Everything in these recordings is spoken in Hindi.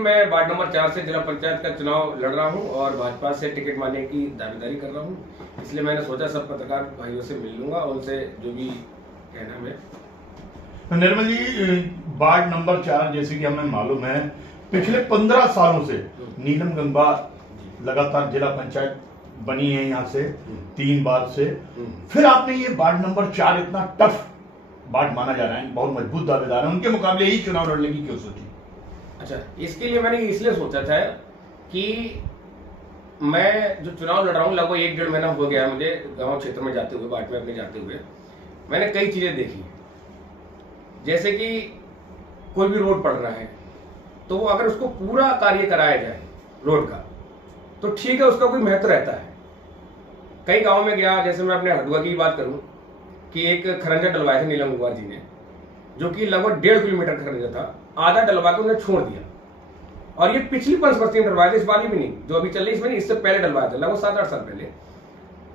मैं वार्ड नंबर 4 से जिला पंचायत का चुनाव लड़ रहा हूं और भाजपा से टिकट मांगने की दावेदारी कर रहा हूं। इसलिए मैंने सोचा सब पत्रकार भाइयों से मिल लूंगा, उनसे जो भी कहना है। निर्मल जी, वार्ड नंबर 4 जैसे कि हमें मालूम है पिछले 15 सालों से नीलम गंगा लगातार जिला पंचायत बनी है यहाँ से 3 बार से। फिर आपने ये वार्ड नंबर 4 इतना टफ वार्ड माना जा रहा है, बहुत मजबूत दावेदार है, उनके मुकाबले ही चुनाव लड़ने की क्यों सोची? अच्छा, इसके लिए मैंने इसलिए सोचा था कि मैं जो चुनाव लड़ रहा हूँ लगभग 1-1.5 महीना हो गया है मुझे गांव क्षेत्र में जाते हुए, वार्ड में अपने जाते हुए। मैंने कई चीजें देखी, जैसे कि कोई भी रोड पड़ रहा है तो वो अगर उसको पूरा कार्य कराया जाए रोड का तो ठीक है, उसका कोई महत्व रहता है। कई गांव में गया, जैसे मैं अपने हरदुआ की बात करूं कि एक खरंजा डलवाया था नीलम गुवार जी ने, जो कि लगभग 1.5 किलोमीटर खरंजा था, आधा डलवा के उन्हें छोड़ दिया। और ये पिछली पंचवर्षीय में डलवाया था, इस वाली भी नहीं जो अभी चल रही, इसमें नहीं, इससे पहले डलवाया था लगभग 7-8 साल पहले।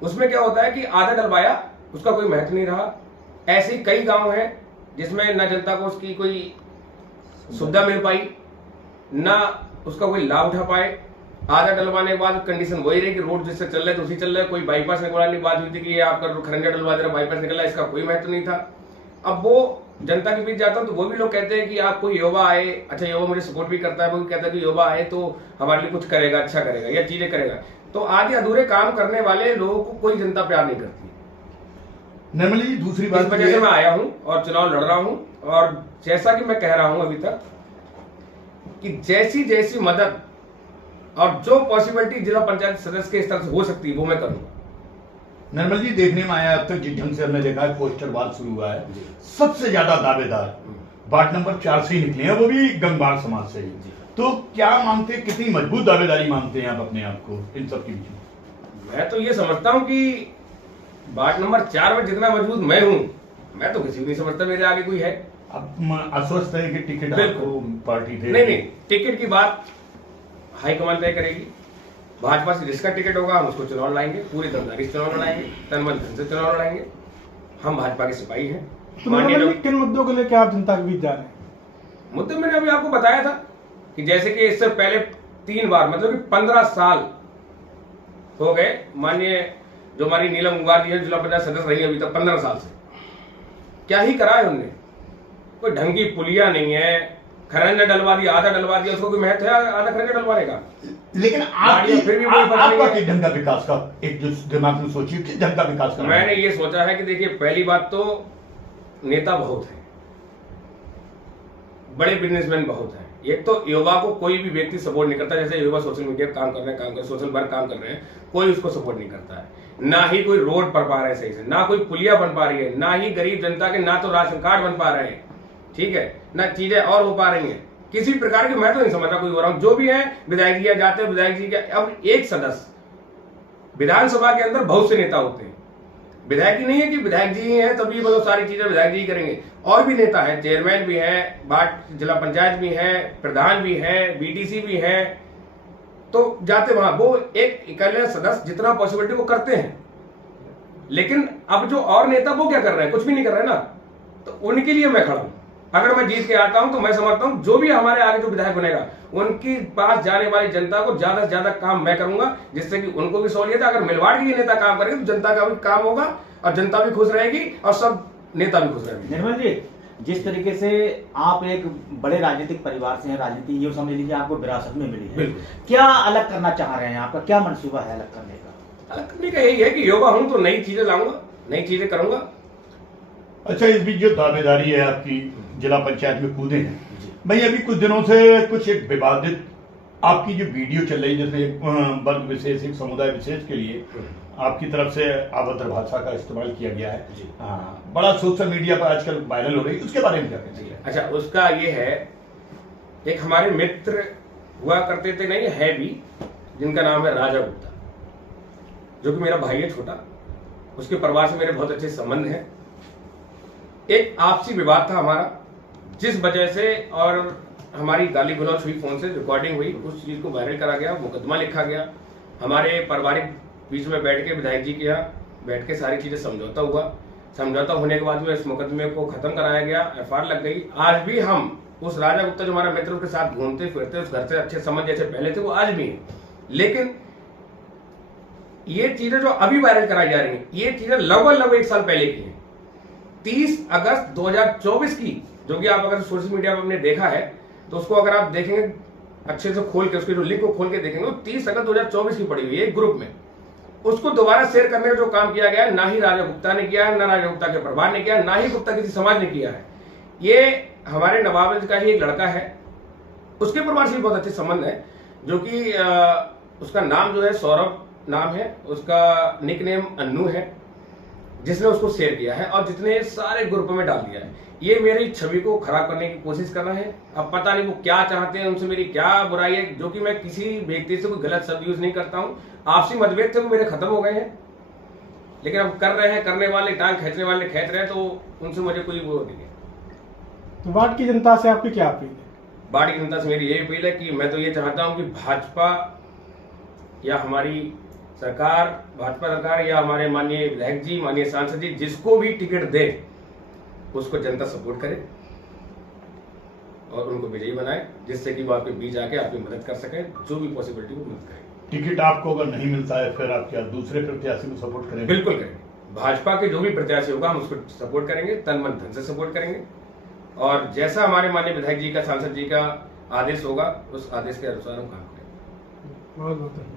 उसमें क्या होता है कि आधा डलवाया, उसका कोई महत्व नहीं रहा। ऐसे ही कई गांव हैं जिसमें न जनता को उसकी कोई सुविधा मिल पाई, ना उसका कोई लाभ उठा पाए। आधा डलवाने के बाद कंडीशन वही रही कि रोड जिससे चल रहे थे उसी चल रहे। कोई बाईपास निकलवाने की बात हुई थी कि ये आपका खरंजा डलवा दे रहा, बाईपास निकला, इसका कोई महत्व नहीं था। अब वो जनता के बीच जाता हूं तो वो भी लोग कहते हैं कि आप कोई युवा आए, अच्छा युवा मुझे सपोर्ट भी करता है, वो भी कहता है कि युवा आए तो हमारे लिए कुछ करेगा, अच्छा करेगा या चीजें करेगा। तो आधे अधूरे काम करने वाले लोगों को कोई जनता प्यार नहीं करती। निर्मल जी, दूसरी बात, इस वजह से मैं आया हूं और चुनाव लड़ रहा हूं। और जैसा कि मैं कह रहा हूं अभी तक कि जैसी जैसी मदद और जो पॉसिबिलिटी जिला पंचायत सदस्य के स्तर से हो सकती है वो मैं करूंगा। निर्मल जी, देखने में आया अब तक जिस ढंग से हमने देखा है पोस्टर वार शुरू हुआ है, सबसे ज्यादा दावेदार वार्ड नंबर 4 से ही निकले हैं, वो भी गंगवार समाज से ही। तो क्या मानते हैं, कितनी मजबूत दावेदारी मानते हैं आप अपने आप को इन सब के बीच में? मैं तो ये समझता हूं कि वार्ड नंबर 4 में जितना मजबूत मैं हूं, मैं तो किसी को नहीं समझता मेरे आगे कोई है। अब आश्वस्त है कि टिकट आपको पार्टी थे? नहीं, टिकट की बात हाईकमान तय करेगी। भाजपा से जिसका टिकट होगा हम उसको चुनाव लड़ाएंगे, पूरी दमदारी से चुनाव लड़ाएंगे, तन मन धन से चुनाव लड़ाएंगे। हम भाजपा के सिपाही हैं। तो किन मुद्दों को लेकर आप जनता के बीच जा रहे हैं? मुद्दे मैंने अभी आपको बताया था कि जैसे कि इससे पहले 3 बार, मतलब कि 15 साल हो गए, माननीय जो हमारी नीलम गुवार जी है जिला पंचायत सदस्य रही अभी तक 15 साल से, क्या ही करा है उनने? कोई ढंग की पुलिया नहीं है, खरंजा डलवा दिया, आधा डलवा दिया, उसको कोई महत्व है आधा खरंजा डलवाने का? लेकिन फिर भी आपका किस ढंग का विकास का एक जो दिमाग में सोचिए, किस ढंग का विकास करना? मैंने ये सोचा है कि देखिए, पहली बात तो नेता बहुत है, बड़े बिजनेसमैन बहुत हैं। एक तो युवा को कोई भी व्यक्ति सपोर्ट नहीं करता, जैसे युवा सोशल मीडिया काम कर रहे हैं, सोशल वर्क काम कर रहे हैं, कोई उसको सपोर्ट नहीं करता है। ना ही कोई रोड पर पा रहे हैं सही से, ना कोई पुलिया बन पा रही है, ना ही गरीब जनता के ना तो राशन कार्ड बन पा रहे हैं, ठीक है, ना चीजें और हो पा रही हैं। किसी प्रकार की मैं तो नहीं समझता कोई हो रहा हूं। जो भी है विधायक जी जाते हैं, विधायक जी के अब एक सदस्य, विधानसभा के अंदर बहुत से नेता होते हैं। विधायक ही नहीं है कि विधायक जी हैं तभी मतलब सारी चीजें विधायक जी करेंगे, और भी नेता है, चेयरमैन भी है, वार्ड जिला पंचायत भी है, प्रधान भी है, बीडीसी भी है। तो जाते वहां वो एक इकल्ले सदस्य जितना पॉसिबिलिटी वो करते हैं, लेकिन अब जो और नेता वो क्या कर रहे हैं? कुछ भी नहीं कर रहे हैं ना। तो उनके लिए मैं खड़ा हूं। अगर मैं जीत के आता हूं तो मैं समझता हूं जो भी हमारे आगे जो विधायक बनेगा उनके पास जाने वाली जनता को ज्यादा से ज्यादा काम मैं करूंगा, जिससे कि उनको भी सहूलियत है। अगर मिलवाड़ के नेता काम करेंगे तो जनता का भी काम होगा और जनता भी खुश रहेगी और सब नेता भी खुश रहेंगे। निर्मल जी, जिस तरीके से आप एक बड़े राजनीतिक परिवार से हैं, राजनीति ये समझ लीजिए आपको विरासत में मिली है, क्या अलग करना चाह रहे हैं? आपका क्या मंसूबा है अलग करने का? अलग करने का यही है कि युवा हूं तो नई चीजें लाऊंगा, नई चीजें करूंगा। अच्छा, इस बीच जो दावेदारी है आपकी जिला पंचायत में कूदे हैं भाई, अभी कुछ दिनों से कुछ एक विवादित आपकी जो वीडियो चल रही है जिसमें एक वर्ग विशेष, एक समुदाय विशेष के लिए आपकी तरफ से अभद्र भाषा का इस्तेमाल किया गया है, बड़ा सोशल मीडिया पर आजकल वायरल हो रही है, उसके बारे में क्या कहते हैं? अच्छा, उसका ये है, एक हमारे मित्र हुआ करते थे, नहीं है भी, जिनका नाम है राजा गुप्ता, जो कि मेरा भाई है छोटा, उसके परिवार से मेरे बहुत अच्छे संबंध हैं। एक आपसी विवाद था हमारा, जिस वजह से और हमारी गाली गलौज हुई, फोन से रिकॉर्डिंग हुई, उस चीज को वायरल करा गया, मुकदमा लिखा गया। हमारे पारिवारिक बीच में बैठ के विधायक जी के यहाँ बैठ के सारी चीजें समझौता हुआ। समझौता होने के बाद में इस मुकदमे को खत्म कराया गया, एफआईआर लग गई। आज भी हम उस राजा गुप्ता जो हमारा मित्र उसके साथ घूमते फिरते उस घर से अच्छे संबंध जैसे पहले थे वो आज भी हैं। लेकिन ये चीजें जो अभी वायरल कराई जा रही हैं, ये चीजें लगभग 1 साल पहले की हैं। 30 अगस्त 2024 की, जो कि आप अगर सोशल मीडिया पर आपने देखा है तो उसको अगर आप देखेंगे अच्छे से खोल के, उसके जो लिंक को खोल के देखेंगे, तो 30 अगस्त 2024 की पड़ी हुई है एक ग्रुप में। उसको दोबारा शेयर करने का जो काम किया गया है, ना ही राजा गुप्ता ने किया है, ना राजा गुप्ता के परिवार ने किया है, ना ही गुप्ता किसी समाज ने किया है। ये हमारे नवाबगंज का ही एक लड़का है, उसके परिवार से भी बहुत अच्छे संबंध है, जो कि उसका नाम जो है सौरभ नाम है, उसका निक नेम अन्नू है, जिसने उसको शेयर किया है और जितने सारे ग्रुप में डाल दिया है। ये मेरी छवि को खराब करने की कोशिश कर रहे हैं। अब पता नहीं वो क्या चाहते हैं, उनसे मेरी क्या बुराई है, जो कि मैं किसी व्यक्ति से कोई गलत शब्द यूज नहीं करता हूं। आपसी मतभेद थे वो मेरे खत्म हो गए हैं, लेकिन अब कर रहे हैं, करने वाले टांग खींचने वाले खींच रहे हैं, तो उनसे मुझे कोई वो नहीं है। तो वार्ड की जनता से आपकी क्या अपील है? वार्ड की जनता से मेरी यही अपील है कि मैं तो ये चाहता हूं कि भाजपा या हमारी सरकार, भाजपा सरकार या हमारे माननीय विधायक जी, माननीय सांसद जी, जिसको भी टिकट दे उसको जनता सपोर्ट करे और उनको विजयी बनाए, जिससे कि वो आपके बीच आके आपकी मदद कर सके, जो भी पॉसिबिलिटी वो मदद करे। टिकट आपको अगर नहीं मिलता है फिर आप क्या दूसरे प्रत्याशी को सपोर्ट करेंगे? बिल्कुल करेंगे। भाजपा के जो भी प्रत्याशी होगा हम उसको सपोर्ट करेंगे, तन मन धन से सपोर्ट करेंगे, और जैसा हमारे माननीय विधायक जी का, सांसद जी का आदेश होगा, उस आदेश के अनुसार हम काम करेंगे। बहुत बहुत